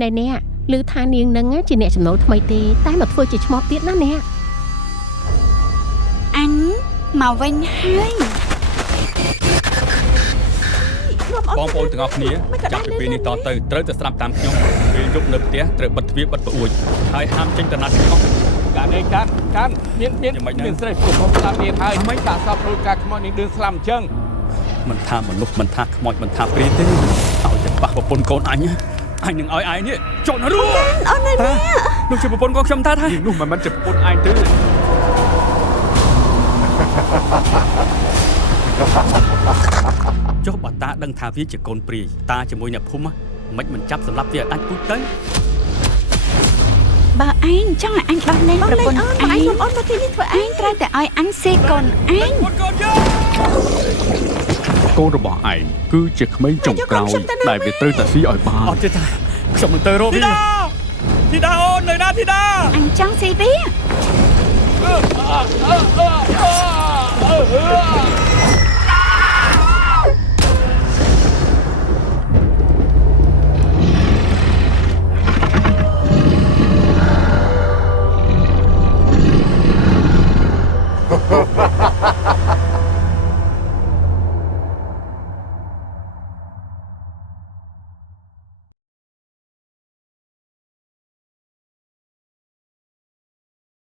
ណែអ្នកឮថានាងនឹងជាអ្នកចំណូលថ្មីទេតែមកធ្វើជាឆ្មបទៀតណាអ្នកអញមកវិញហើយបងប្អូនទាំងអស់គ្នាចាប់ពីពេលនេះតទៅត្រូវតែស្ដាប់តាមខ្ញុំពេលយប់នៅផ្ទះត្រូវបិទទ្វារបិទប្អួយហើយហាមចេញទៅណាទាំងអស់ការនេះការមានស្រីព្រោះខ្ញុំស្លាប់ទៀតហើយមិនសាកសពរួចការខ្មោចនឹងដឿនស្លាប់អញ្ចឹងមិនថាមនុស្សមិនថាខ្មោចមិនថាព្រាយទេឲ្យតែប៉ះប្រពន្ធកូនអញនឹងឲ្យឯងនេះចូលណារួអូននេះនោះជាប្រពន្ធកូនខ្ញុំថានោះមិនជាប្រពន្ធឯងទេចុះបើតាដឹងថាវាជាកូនព្រាយតាជាមួយអ្នកភូមិមិនចាប់សម្លាប់វាឲ្យដាច់ពូជទៅបើឯងចង់ឲ្យអញដោះលែងប្រពន្ធឯងអូនមកទីនេះធ្វើឯងត្រូវតែឲ្យអញសេកូនឯងកូនរបស់ឯងគឺជាក្មេងចុងក្រោយដែលវាត្រូវតែស៊ីឲ្យបានអត់ទេតាខ្ញុំនឹងទៅរកវាធីតាអូននៅណាធីតាអញចង់ស៊ីវា